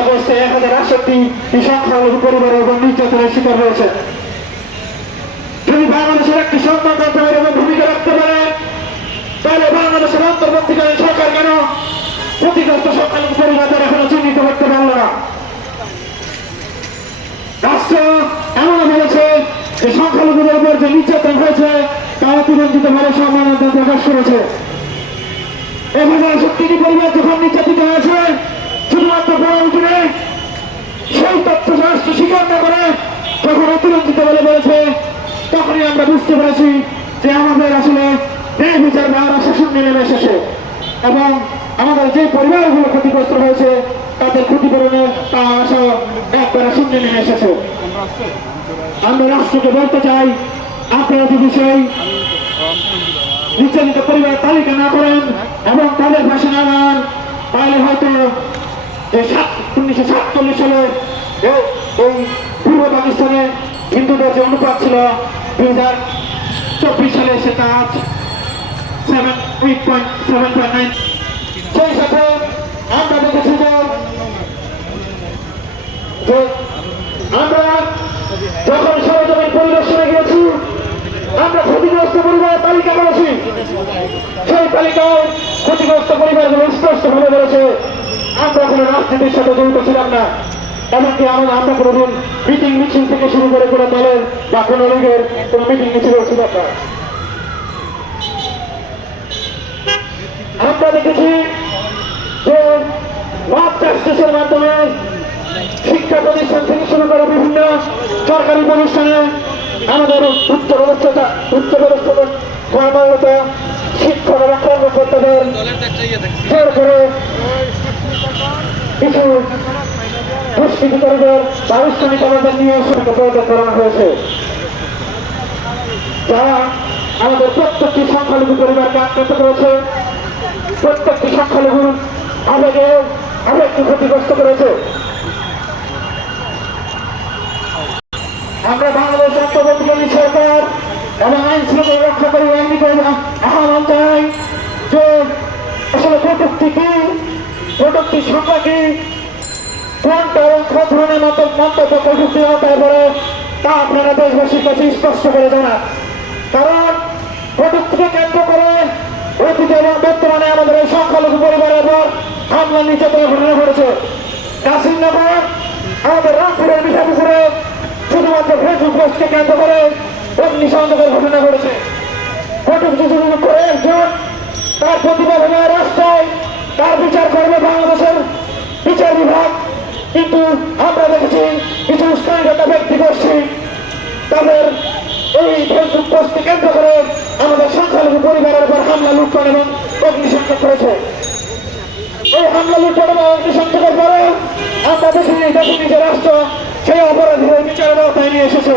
আগস্টে 1068টি সংখ্যালঘু পরিবারের উপর নির্যাতনের শিকার হয়েছে। যদি বাংলাদেশের একটি সংবাদমাধ্যম এরকম ভূমিকা রাখতে পারে, তাহলে বাংলাদেশের অন্তর্বর্তীকালীন সরকার কেন ক্ষতিগ্রস্ত সংখ্যালঘু পরিবারদের এখনো চিহ্নিত করতে পারল না? রাষ্ট্র এমন বলেছে যে সংখ্যালঘুদের উপর যে নির্যাতন হয়েছে তা অতিরঞ্জিত ভাবে সম্মাননা প্রকাশ করেছে। 1068টি পরিবার যখন নির্যাতিত হয়েছে, শুধুমাত্র গণউঠে সেই তথ্য রাষ্ট্র স্বীকার না করে যখন অতিরঞ্জিত বলে বলেছে, তখনই আমরা বুঝতে পেরেছি যে আমাদের আসলে ন্যায় বিচার নেওয়ার শাসন নেমে এসেছে এবং আমাদের যে পরিবারগুলো ক্ষতিগ্রস্ত হয়েছে তাদের ক্ষতিপূরণের তা আশা একবারে শূন্য নেমে এসেছে। আমরা রাষ্ট্রকে বলতে চাই, আপনারা যদি সেই নির্যাতিত পরিবার তালিকা না করেন এবং তাদের ভাষা না নেন, তাহলে হয়তো 1947 সালে এই পূর্ব পাকিস্তানে হিন্দুদের যে অনুপাত ছিল 2024 সালে সেটা আজ 8.7.9। সেই সাথে আমরা দেখেছি যে আমরা যখন সরজমিন পরিদর্শনে গিয়েছি, আমরা ক্ষতিগ্রস্ত পরিবারের তালিকা করেছি। সেই তালিকায় ক্ষতিগ্রস্ত পরিবারগুলো স্পষ্টভাবে বলেছে আমরা কোনো রাজনীতির সাথে জড়িত ছিলাম না, এমনকি আমরা কোনোদিন মিটিং মিছিল থেকে শুরু করে কোনো দলের বা কোনো লীগের কোনো মিটিং মিছিলও ছিলাম না। আমরা দেখেছি যে মাঠ টেস্টের মাধ্যমে শিক্ষা প্রতিষ্ঠান থেকে শুরু করে বিভিন্ন সরকারি প্রতিষ্ঠানে আমাদের উচ্চপদস্থ কর্মরত শিক্ষকরা কর্মকর্তাদের জোর করে কিছু দুষ্কৃতিকারীদের পারিশ্রমিক আমাদের নিয়ে প্রয়োজন করানো হয়েছে, যারা আমাদের প্রত্যেকটি সংখ্যালঘু পরিবারকে আক্রান্ত করেছে, প্রত্যেকটি সংখ্যালঘুর আবেগকে ক্ষতিগ্রস্ত করেছে। আমরা বাংলাদেশ অন্তর্বর্তীকালীন সরকার এবং আইন শৃঙ্খলা রক্ষাকারী বাহিনীকে আহ্বান জানাই যে আসলে কটূক্তি কি, কটূক্তির সংখ্যা কি, কোনটা কোন ধরনের মন্তব্য কটূক্তির আওতায় পড়ে তা আপনারা দেশবাসীর কাছে স্পষ্ট করে জানান। কারণ কটূক্তিকে কেন্দ্র করে অতীতে এবং বর্তমানে আমাদের এই সংখ্যালঘু পরিবারের উপর হামলা নির্যাতনের ঘটনা ঘটেছে। কাশিমনগর আমাদের রামপুরের মিঠাপুকুরে শুধুমাত্র ফেসবুক পোস্টকে কেন্দ্র করে অগ্নিসংযোগের ঘটনা ঘটেছে। কটূক্তি শুরু করে একজন তার প্রতিবাদ রাস্তায় তার বিচার করবে বাংলাদেশের বিচার বিভাগ, কিন্তু আমরা দেখেছি কিছু উস্কানিদাতা ব্যক্তি গোষ্ঠী তাদের এই ফেসবুক পোস্টকে কেন্দ্র করে আমাদের সংখ্যালঘু পরিবারের উপর হামলা লুটপাট এবং অগ্নিসংযোগ করেছে। এই হামলা লুটপাট এবং অগ্নিসংযোগের পরে আমরা দেখি যে রাষ্ট্র সেই অপরাধীদের বিচারের আওতায় নিয়ে এসেছে।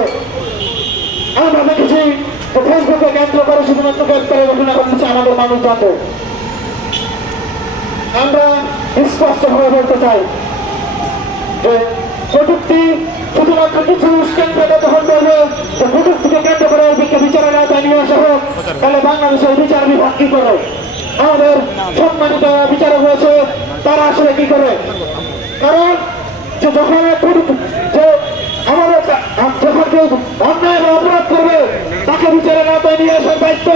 আমরা দেখেছি যে ফেসবুকে কেন্দ্র করে শুধুমাত্র গ্রেপ্তারের ঘটনা ঘটেছে আমাদের মানুষ জানতে। আমরা স্পষ্টভাবে বলতে চাই যে কটূক্তি শুধুমাত্র কিছু উস্কানিদাতা যখন বলবে যে কটূক্তিকে কেন্দ্র করে বিচারের আওতায় নিয়ে আসা হোক, তাহলে বাংলাদেশের বিচার বিভাগ কি করে, আমাদের সম্মানিত বিচারক হয়েছে তারা আসলে কি করে? কারণ যে যখন যে আমাদের যখন কেউ অন্যায় বা অপরাধ করবে তাকে বিচারের আওতায় নিয়ে আসার দায়িত্ব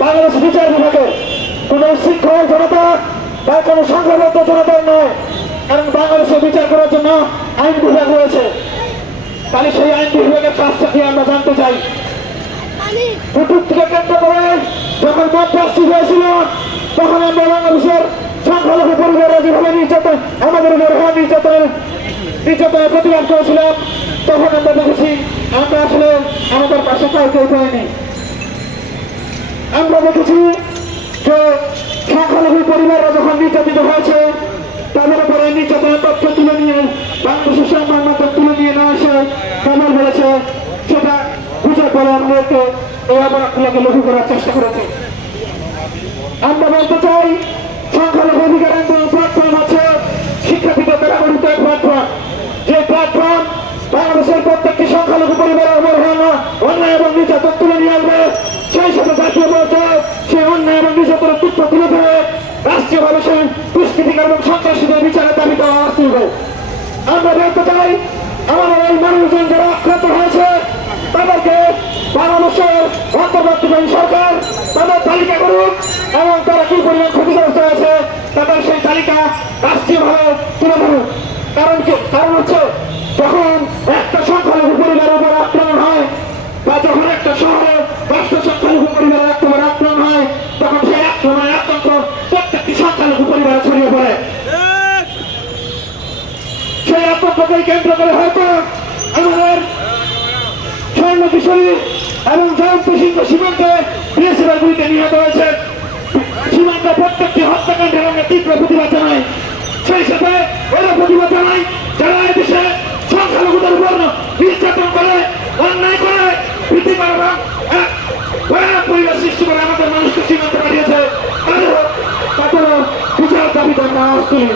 বাংলাদেশ বিচার বিভাগের, কোন শিক্ষক জনতা বা কোন সংঘবদ্ধ জনতার নয়। কারণ বাংলাদেশে বিচার করার জন্য আইন বিভাগ রয়েছে। তাহলে সেই আইন বিভাগের কাজটা কি আমরা জানতে চাই। কটূক্তিকে কেন্দ্র করে যখন মধ্যস্থ হয়েছিল তখন আমরা বাংলাদেশের সংখ্যালঘু পরিবারের যেভাবে নির্যাতন আমাদের নির্যাতনের প্রতিবাদ করেছিলাম, তখন আমরা দেখেছি আমরা আসলে আমাদের পাশে কাউকে পাইনি। আমরা দেখেছি যে সংখ্যালঘু পরিবাররা যখন নির্যাতিত হয়েছে তাদের উপরে নির্যাতনের তথ্য তুলে নিয়ে বাংলাদেশের সংবাদ মাধ্যম তুলে নিয়ে না আসে কেমন বলেছে সেটা বুঝার পরে আমাদেরকে এই অপরাধগুলোকে লঘু করার চেষ্টা করেছে। আমরা বলতে চাই সংখ্যালঘু অধিকার আন্দোলন প্ল্যাটফর্ম আছে, শিক্ষার্থীদের দ্বারা গঠিত প্ল্যাটফর্ম, যে প্ল্যাটফর্ম বাংলাদেশের প্রত্যেকটি সংখ্যালঘু পরিবারের উপর অন্যায় এবং নির্যাতন তুলে নিয়ে আসবে, সেই সাথে জাতীয় পর্যায়ে সেই অন্যায় এবং নির্যাতনের তথ্য তুলে ধরে রাষ্ট্রীয়ভাবে সেই দুষ্কৃতিকার এবং সন্ত্রাসীদের বিচারের দাবি দেওয়া আসতে হবে। আমরা বলতে চাই আমাদের এই মানুষজন যারা আক্রান্ত হয়েছে তাদেরকে বাংলাদেশের অন্তর্বর্তীকালীন সরকার তাদের তালিকা করুক এবং তারা কি পরিমাণ ক্ষতিগ্রস্ত হয়েছে তাদের সেই তালিকা রাষ্ট্রীয়ভাবে তুলে ধরুক। কারণ হচ্ছে যখন একটা সংখ্যালঘু পরিবারের উপর আক্রমণ হয় বা যখন একটা শহরে 10টা সংখ্যালঘু পরিবারের আক্রমণ হয় তখন সেই আক্রমণের আতঙ্ক প্রত্যেকটি সংখ্যালঘু পরিবারে ছড়িয়ে পড়ে। সেই আতঙ্ককে কেন্দ্র করে হয়তো আমাদের স্বর্ণ কিশোরী এবং জয়ন্ত সিংহ সীমান্তে বিএসএফের গুলিতে নিহত হয়েছে। সীমান্তে প্রত্যেকটি হত্যাকাণ্ডের আমরা তীব্র প্রতিবাদ জানাই। সেই সাথে ওরা প্রতিবাদ জানাই যারা এদেশে সংখ্যালঘুদের উপর নির্যাতন করে অন্যায় করে ভীতিকর এবং ভয়ানক পরিবেশ সৃষ্টি করে আমাদের মানুষকে সীমান্তে পাঠিয়েছে তাদেরও বিচার দাবিতে আমরা আওয়াজ তুলি।